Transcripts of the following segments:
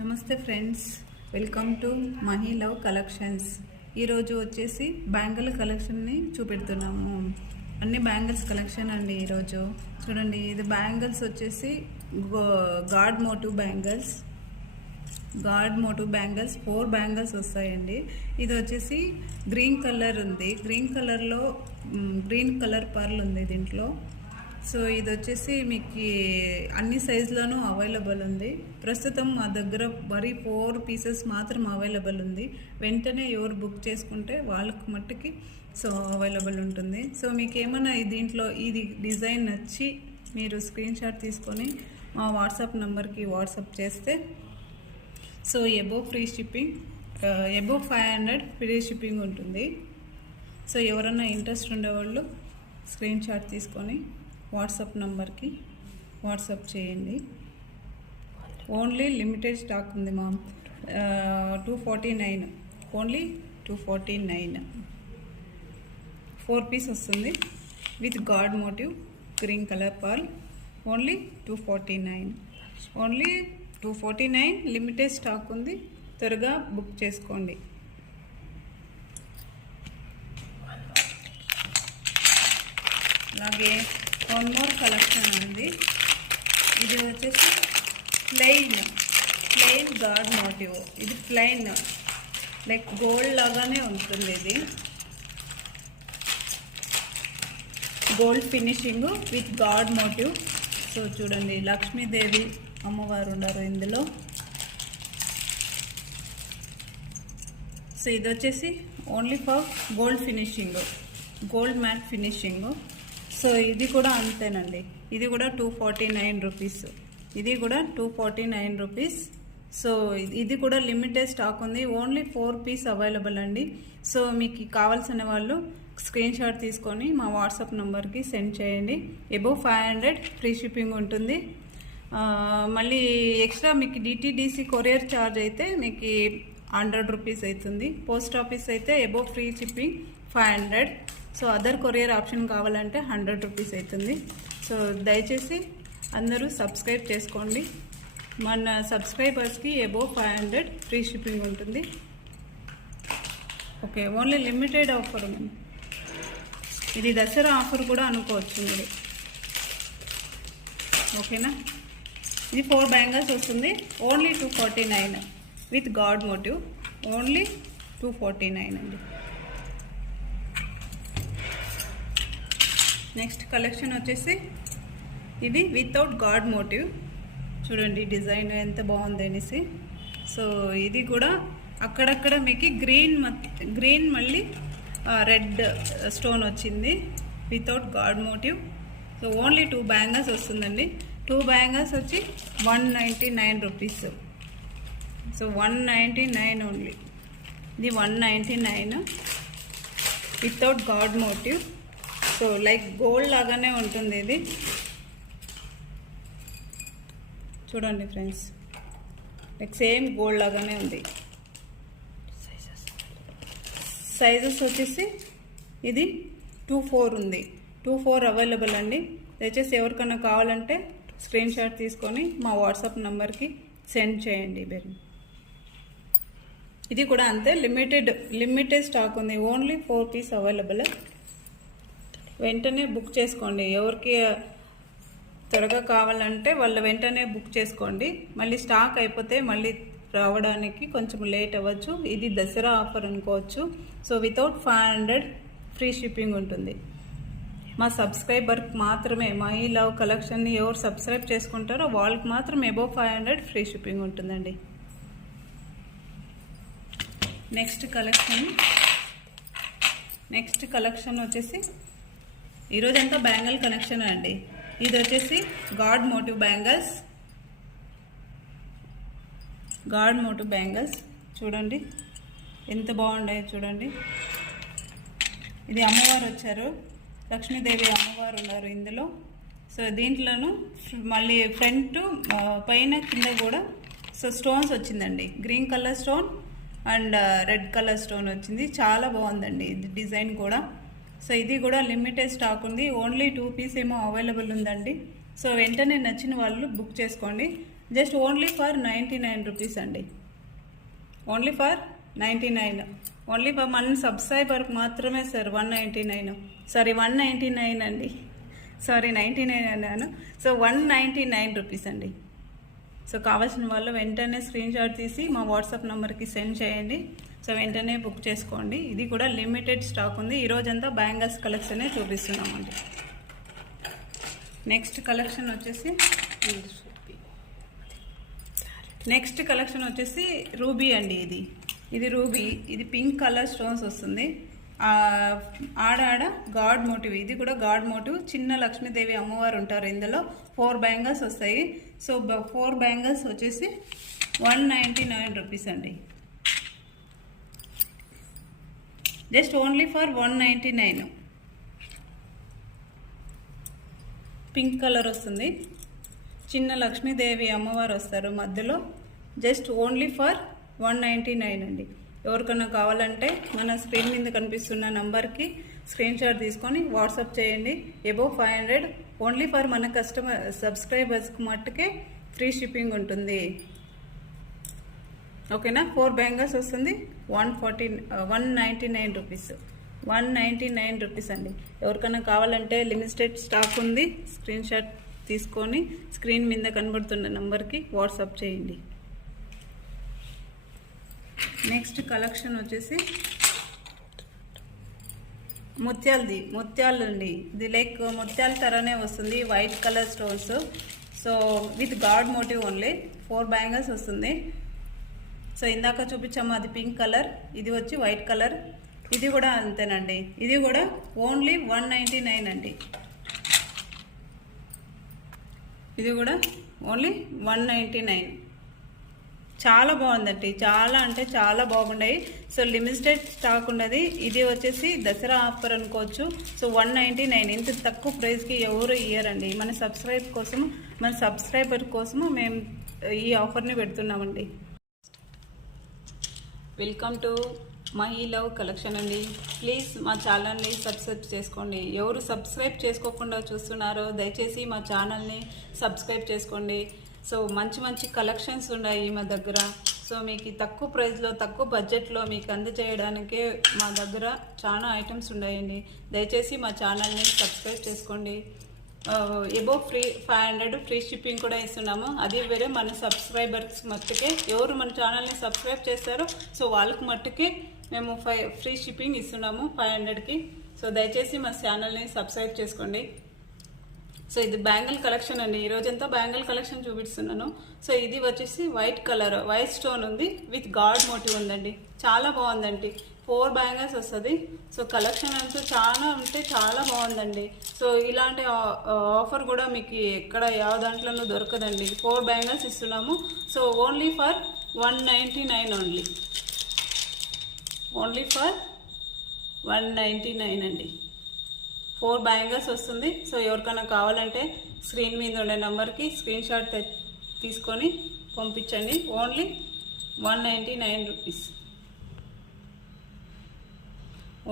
నమస్తే friends, welcome to Mahi love collections. ఈరోజు వచ్చేసి బ్యాంగిల్ కలెక్షన్ని చూపెడుతున్నాము. అన్ని బ్యాంగిల్స్ కలెక్షన్ అండి. ఈరోజు చూడండి, ఇది బ్యాంగిల్స్ వచ్చేసి గాడ్ మోటివ్ బ్యాంగిల్స్. 4 బ్యాంగిల్స్ వస్తాయండి. ఇది వచ్చేసి గ్రీన్ కలర్ ఉంది. గ్రీన్ కలర్లో గ్రీన్ కలర్ పర్ల్ ఉంది దీంట్లో. సో ఇది వచ్చేసి మీకు అన్ని సైజులోనూ అవైలబుల్ ఉంది. ప్రస్తుతం మా దగ్గర మరి 4 పీసెస్ మాత్రం అవైలబుల్ ఉంది. వెంటనే ఎవరు బుక్ చేసుకుంటే వాళ్ళకి మట్టుకి సో అవైలబుల్ ఉంటుంది. సో మీకు ఏమైనా దీంట్లో ఇది డిజైన్ నచ్చి మీరు స్క్రీన్ షాట్ తీసుకొని మా వాట్సాప్ నెంబర్కి వాట్సాప్ చేస్తే so above free shipping, above 500 free shipping ఉంటుంది. సో ఎవరైనా ఇంట్రెస్ట్ ఉండేవాళ్ళు స్క్రీన్ షాట్ తీసుకొని వాట్సాప్ నంబర్కి వాట్సాప్ చేయండి. ఓన్లీ లిమిటెడ్ స్టాక్ ఉంది మా 249, ఓన్లీ 249. 4 పీస్ వస్తుంది with god motive green colour pearl. Only 249, only 249. Limited stock ఉంది, త్వరగా బుక్ చేసుకోండి. అలాగే వన్ మోర్ కలెక్షన్ ఉంది. ఇది వచ్చేసి ప్లెయిన్ గాడ్ మోటివ్. ఇది ప్లెయిన్ లైక్ గోల్డ్ లాగానే ఉంటుంది. ఇది gold finishing with god motive. So చూడండి, లక్ష్మీదేవి అమ్మవారు ఉన్నారు ఇందులో. సో ఇది వచ్చేసి only for gold finishing, gold matte finishing. So ఇది కూడా అంతేనండి. ఇది కూడా 249 రూపీస్. ఇది కూడా 249 రూపీస్. సో ఇది కూడా లిమిటెడ్ స్టాక్ ఉంది. ఓన్లీ 4 పీస్ అవైలబుల్ అండి. సో మీకు కావాల్సిన వాళ్ళు స్క్రీన్ షాట్ తీసుకొని మా వాట్సాప్ నెంబర్కి సెండ్ చేయండి. అబోవ్ 500 ఫ్రీ షిప్పింగ్ ఉంటుంది. మళ్ళీ ఎక్స్ట్రా మీకు డిటీడీసీ కొరియర్ ఛార్జ్ అయితే మీకు 100 రూపీస్ అవుతుంది. పోస్ట్ ఆఫీస్ అయితే above free shipping 500. So other courier option కావాలంటే 100 రూపీస్ అవుతుంది. సో దయచేసి అందరూ సబ్స్క్రైబ్ చేసుకోండి. మన సబ్స్క్రైబర్స్కి అబోవ్ 500 ఫ్రీ షిప్పింగ్ ఉంటుంది. Okay, only limited offer. ఇది దసరా ఆఫర్ కూడా అనుకోవచ్చు మీరు. ఓకేనా? ఇది 4 బ్యాంగిల్స్ వస్తుంది. Only 249 with god motive. Only 249 అండి. నెక్స్ట్ కలెక్షన్ వచ్చేసి ఇది వితౌట్ గాడ్ మోటివ్. చూడండి డిజైన్ ఎంత బాగుంది అనేసి. సో ఇది కూడా అక్కడక్కడ మీకు గ్రీన్ మళ్ళీ రెడ్ స్టోన్ వచ్చింది without god motive. So only 2 bangles వస్తుందండి. 2 బ్యాంగిల్స్ వచ్చి 199 రూపీస్. So 199 only. ఇది 199 without god motive. So like gold లాగానే ఉంటుంది ఇది. చూడండి ఫ్రెండ్స్, లైక్ సేమ్ గోల్డ్ లాగానే ఉంది. సైజెస్ వచ్చేసి ఇది 24 ఉంది. 24 అవైలబుల్ అండి. దయచేసి ఎవరికైనా కావాలంటే స్క్రీన్ షాట్ తీసుకొని మా వాట్సాప్ నెంబర్కి సెండ్ చేయండి. ఇది కూడా అంతే, లిమిటెడ్ స్టాక్ ఉంది. Only 4 piece available. వెంటనే బుక్ చేసుకోండి. ఎవరికి త్వరగా కావాలంటే వాళ్ళు వెంటనే బుక్ చేసుకోండి. మళ్ళీ స్టాక్ అయిపోతే మళ్ళీ రావడానికి కొంచెం లేట్ అవ్వచ్చు. ఇది దసరా ఆఫర్ అనుకోవచ్చు. సో వితౌట్ 500 ఫ్రీ షిప్పింగ్ ఉంటుంది. మా సబ్స్క్రైబర్కి మాత్రమే, మహీ లవ్ కలెక్షన్ని ఎవరు సబ్స్క్రైబ్ చేసుకుంటారో వాళ్ళకి మాత్రం అబోవ్ 500 ఫ్రీ షిప్పింగ్ ఉంటుందండి. నెక్స్ట్ కలెక్షన్ వచ్చేసి ఈరోజంతా బ్యాంగిల్ కలెక్షన్ అండి. ఇది వచ్చేసి గాడ్ మోటివ్ బ్యాంగిల్స్. చూడండి ఎంత బాగుంటాయి చూడండి. ఇది అమ్మవారు వచ్చారు, లక్ష్మీదేవి అమ్మవారు ఉన్నారు ఇందులో. సో దీంట్లోనూ మళ్ళీ ఫ్రంట్ పైన కింద కూడా సో స్టోన్స్ వచ్చిందండి. Green colour stone and red colour stone వచ్చింది. చాలా బాగుందండి ఇది డిజైన్ కూడా. సో ఇది కూడా లిమిటెడ్ స్టాక్ ఉంది. ఓన్లీ 2 పీస్ ఏమో అవైలబుల్ ఉందండి. సో వెంటనే నచ్చిన వాళ్ళు బుక్ చేసుకోండి. జస్ట్ ఓన్లీ ఫర్ 99 రూపీస్ అండి. Only for 99. ఓన్లీ ఫర్ మన సబ్స్క్రైబర్కి మాత్రమే సార్ 199. సారీ 199 అండి. సారీ 99 అన్నాను. సో 199 రూపీస్ అండి. సో కావాల్సిన వాళ్ళు వెంటనే స్క్రీన్ షాట్ తీసి మా వాట్సాప్ నెంబర్కి సెండ్ చేయండి. సో వెంటనే బుక్ చేసుకోండి. ఇది కూడా లిమిటెడ్ స్టాక్ ఉంది. ఈరోజంతా బ్యాంగిల్స్ కలెక్షనే చూపిస్తున్నామండి. నెక్స్ట్ కలెక్షన్ వచ్చేసి రూబీ అండి. ఇది రూబీ. ఇది పింక్ కలర్ స్టోన్స్ వస్తుంది. ఆడ గాడ్ మోటివ్. ఇది కూడా గాడ్ మోటివ్. చిన్న లక్ష్మీదేవి అమ్మవారు ఉంటారు. ఇందులో 4 బ్యాంగిల్స్ వస్తాయి. సో 4 బ్యాంగిల్స్ వచ్చేసి 199 రూపీస్ అండి. Just only for 199. Pink colour వస్తుంది. చిన్న లక్ష్మీదేవి అమ్మవారు వస్తారు మధ్యలో. జస్ట్ ఓన్లీ ఫర్ 199 అండి. ఎవరికన్నా కావాలంటే మన స్క్రీన్ మీద కనిపిస్తున్న నంబర్కి స్క్రీన్ షాట్ తీసుకొని వాట్సాప్ చేయండి. అబోవ్ 500 ఓన్లీ ఫర్ మన సబ్స్క్రైబర్స్కి మట్టుకే ఫ్రీ షిప్పింగ్ ఉంటుంది. ఓకేనా? 4 బ్యాంగిల్స్ వస్తుంది. 199 రూపీస్. 199 రూపీస్ అండి. ఎవరికైనా కావాలంటే లిమిటెడ్ స్టాక్ ఉంది. స్క్రీన్ షాట్ తీసుకొని స్క్రీన్ మీద కనబడుతున్న నంబర్కి వాట్సాప్ చేయండి. నెక్స్ట్ కలెక్షన్ వచ్చేసి ముత్యాలు అండి. ఇది లైక్ ముత్యాల తరనే వస్తుంది. White colour stones. So with god motive only. 4 bangles వస్తుంది. సో ఇందాక చూపించాము అది పింక్ కలర్. ఇది వచ్చి వైట్ కలర్. ఇది కూడా అంతేనండి. ఇది కూడా ఓన్లీ 199 అండి. ఇది కూడా ఓన్లీ 199. చాలా బాగుందండి. చాలా అంటే చాలా బాగున్నాయి. సో లిమిటెడ్ స్టాక్ ఉన్నది. ఇది వచ్చేసి దసరా ఆఫర్ అనుకోవచ్చు. సో 199. ఇంత తక్కువ ప్రైస్కి ఎవరు ఇయ్యరండి. మన సబ్స్క్రైబర్ కోసము మేము ఈ ఆఫర్ని పెడుతున్నామండి. Welcome to my love collection అండి. ప్లీజ్ మా ఛానల్ని సబ్స్క్రైబ్ చేసుకోండి. ఎవరు సబ్స్క్రైబ్ చేసుకోకుండా చూస్తున్నారో దయచేసి మా ఛానల్ని సబ్స్క్రైబ్ చేసుకోండి. సో మంచి కలెక్షన్స్ ఉన్నాయి మా దగ్గర. సో మీకు తక్కువ ప్రైస్లో తక్కువ బడ్జెట్లో మీకు అందజేయడానికే మా దగ్గర చాలా ఐటమ్స్ ఉన్నాయండి. దయచేసి మా ఛానల్ని సబ్స్క్రైబ్ చేసుకోండి. అబోవ్ 500 ఫ్రీ షిప్పింగ్ కూడా ఇస్తున్నాము. అది వేరే మన సబ్స్క్రైబర్స్ మట్టుకే. ఎవరు మన ఛానల్ని సబ్స్క్రైబ్ చేస్తారో సో వాళ్ళకి మట్టుకే మేము ఫ్రీ షిప్పింగ్ ఇస్తున్నాము 500కి. సో దయచేసి మా ఛానల్ని సబ్స్క్రైబ్ చేసుకోండి. సో ఇది బ్యాంగిల్ కలెక్షన్ అండి. ఈరోజంతా బ్యాంగిల్ కలెక్షన్ చూపిస్తున్నాను. సో ఇది వచ్చేసి వైట్ కలర్, వైట్ స్టోన్ ఉంది. విత్ గాడ్ మోటివ్ ఉందండి. చాలా బాగుందండి. 4 బ్యాంగిల్స్ వస్తుంది. సో కలెక్షన్ అంతా చాలా బాగుందండి. సో ఇలాంటి ఆఫర్ కూడా మీకు ఎక్కడ ಯಾವ దాంట్లోనూ దొరకదండి. 4 బ్యాంగిల్స్ ఇస్తున్నాము. So only for 199 only. Only for 199 అండి. 4 బ్యాంగిల్స్ వస్తుంది. సో ఎవరికైనా కావాలంటే స్క్రీన్ మీద ఉండే నెంబర్కి స్క్రీన్ షాట్ తీసుకొని పంపించండి. Only 199 rupees.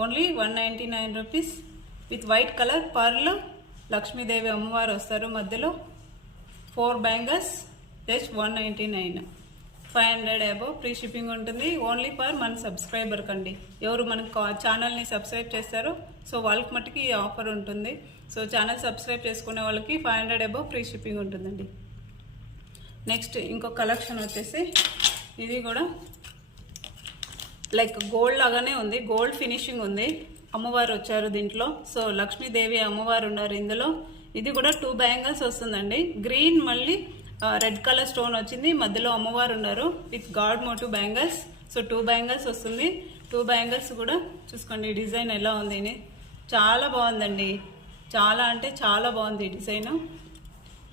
Only 199 rupees. With white colour pearl Lakshmidevi అమ్మవారు వస్తారు మధ్యలో. 4 bangles just 199. 500 above free shipping ఉంటుంది. ఓన్లీ ఫర్ మన సబ్స్క్రైబర్ కండి. ఎవరు మన ఛానల్ని సబ్స్క్రైబ్ చేస్తారో సో వాళ్ళకి మట్టుకి ఈ ఆఫర్ ఉంటుంది. సో ఛానల్ సబ్స్క్రైబ్ చేసుకునే వాళ్ళకి 500 అబోవ్ ఫ్రీ షిప్పింగ్ ఉంటుందండి. నెక్స్ట్ ఇంకో కలెక్షన్ వచ్చేసి ఇది కూడా లైక్ గోల్డ్ లాగానే ఉంది. గోల్డ్ ఫినిషింగ్ ఉంది. అమ్మవారు వచ్చారు దీంట్లో. సో లక్ష్మీదేవి అమ్మవారు ఉన్నారు ఇందులో. ఇది కూడా 2 బ్యాంగిల్స్ వస్తుందండి. గ్రీన్ మళ్ళీ రెడ్ కలర్ స్టోన్ వచ్చింది. మధ్యలో అమ్మవారు ఉన్నారు with god motive bangles. So 2 bangles వస్తుంది. 2 బ్యాంగిల్స్ కూడా చూసుకోండి డిజైన్ ఎలా ఉంది. చాలా బాగుందండి. చాలా అంటే చాలా బాగుంది డిజైన్.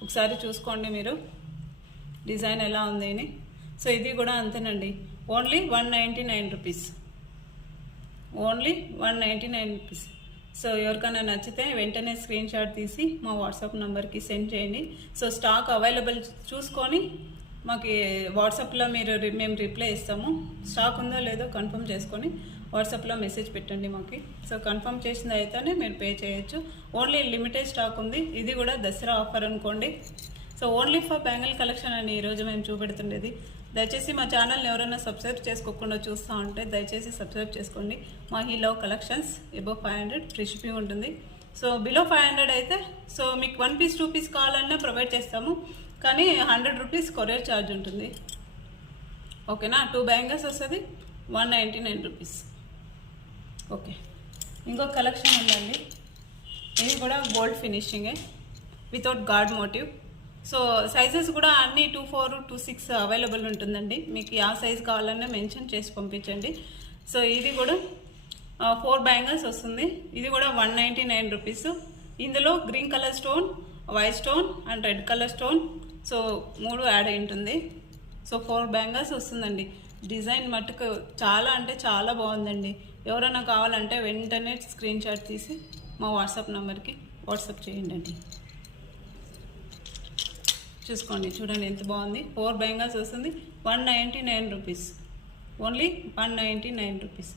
ఒకసారి చూసుకోండి మీరు డిజైన్ ఎలా ఉంది. సో ఇది కూడా అంతేనండి. Only 199 rupees. Only 199 rupees. So ఎవరికైనా నచ్చితే వెంటనే స్క్రీన్ షాట్ తీసి మా వాట్సాప్ నెంబర్కి సెండ్ చేయండి. సో స్టాక్ అవైలబుల్ చూసుకొని మాకు వాట్సాప్లో మేము రిప్లై ఇస్తాము. స్టాక్ ఉందో లేదో కన్ఫర్మ్ చేసుకొని వాట్సాప్లో మెసేజ్ పెట్టండి మాకు. సో కన్ఫర్మ్ చేసిన అయితేనే మీరు పే చేయొచ్చు. ఓన్లీ లిమిటెడ్ స్టాక్ ఉంది. ఇది కూడా దసరా ఆఫర్ అనుకోండి. So only for bangle collection అని ఈరోజు మేము చూపెడుతుండేది. దయచేసి మా ఛానల్ని ఎవరైనా సబ్స్క్రైబ్ చేసుకోకుండా చూస్తూ ఉంటే దయచేసి సబ్స్క్రైబ్ చేసుకోండి. Mahi love collections above 500 free shipping ఉంటుంది. సో బిలో 500 అయితే సో మీకు 1 పీస్ 2 పీస్ కావాలన్నా ప్రొవైడ్ చేస్తాము, కానీ 100 రూపీస్ కొరియర్ ఛార్జ్ ఉంటుంది. ఓకేనా. 2 బ్యాంగిల్స్ వస్తుంది 199 రూపీస్. ఓకే, ఇంకో కలెక్షన్ ఉందండి. ఇది కూడా గోల్డ్ ఫినిషింగే without god motive. So sizes కూడా అన్నీ 24, 26 అవైలబుల్ ఉంటుందండి. మీకు ఆ సైజ్ కావాలన్నా మెన్షన్ చేసి పంపించండి. సో ఇది కూడా 4 బ్యాంగిల్స్ వస్తుంది. ఇది కూడా 199 రూపీస్. ఇందులో green colour stone, white stone and red colour stone so 3 add అయి ఉంటుంది. సో 4 బ్యాంగిల్స్ వస్తుందండి. డిజైన్ మట్టుకు చాలా అంటే చాలా బాగుందండి. ఎవరైనా కావాలంటే వెంటనే స్క్రీన్ షాట్ తీసి మా వాట్సాప్ నెంబర్కి వాట్సాప్ చేయండి. చూసుకోండి, చూడండి ఎంత బాగుంది. 4 బ్యాంగిల్స్ వస్తుంది 199 rupees. Only 199 rupees.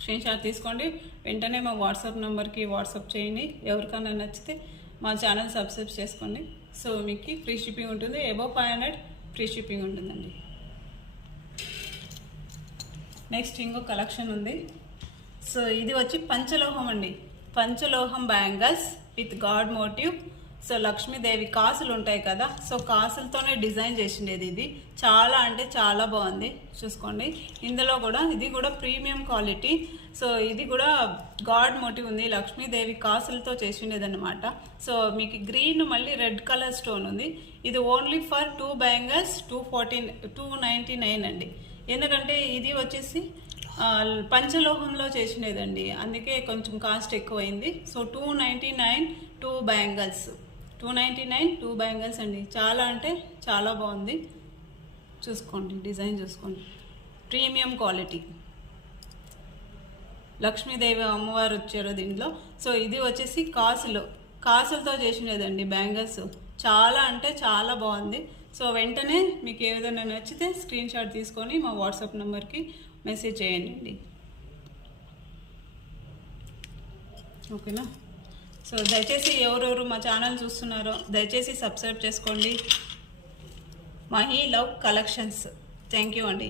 Screen shot తీసుకోండి, వెంటనే మా వాట్సాప్ నెంబర్కి వాట్సాప్ చేయండి. ఎవరికైనా నచ్చితే మా ఛానల్ సబ్స్క్రైబ్ చేసుకోండి. సో మీకు ఫ్రీ షిప్పింగ్ ఉంటుంది. అబవ్ 500 ఫ్రీ షిప్పింగ్ ఉంటుందండి. నెక్స్ట్ ఇంకో కలెక్షన్ ఉంది. సో ఇది వచ్చి పంచలోహం అండి. పంచలోహం bangles with god motive. So Lakshmidevi కాసులు ఉంటాయి కదా, సో కాసులతోనే డిజైన్ చేసిండేది. ఇది చాలా అంటే చాలా బాగుంది. చూసుకోండి, ఇందులో కూడా ఇది కూడా ప్రీమియం క్వాలిటీ. సో ఇది కూడా గాడ్ మోటివ్ ఉంది, లక్ష్మీదేవి కాసులతో చేసిండేది అనమాట. సో మీకు గ్రీన్ మళ్ళీ రెడ్ కలర్ స్టోన్ ఉంది. ఇది ఓన్లీ ఫర్ 2 బ్యాంగిల్స్ 299 అండి. ఎందుకంటే ఇది వచ్చేసి పంచలోహంలో చేసినదండి, అందుకే కొంచెం కాస్ట్ ఎక్కువైంది. సో 299 2 బ్యాంగిల్స్ 299 2 బ్యాంగిల్స్ అండి. చాలా అంటే చాలా బాగుంది. చూసుకోండి, డిజైన్ చూసుకోండి, ప్రీమియం క్వాలిటీ. లక్ష్మీదేవి అమ్మవారు వచ్చారు దీంట్లో. సో ఇది వచ్చేసి కాసులతో చేసినదండి బ్యాంగిల్స్. చాలా అంటే చాలా బాగుంది. సో వెంటనే మీకు ఏదైనా నచ్చితే స్క్రీన్ షాట్ తీసుకొని మా వాట్సాప్ నెంబర్కి మెసేజ్ చేయండి. ఓకేనా. సో దయచేసి ఎవరెవరు మా ఛానల్ చూస్తున్నారో దయచేసి సబ్స్క్రైబ్ చేసుకోండి. Mahi love collections. Thank you అండి.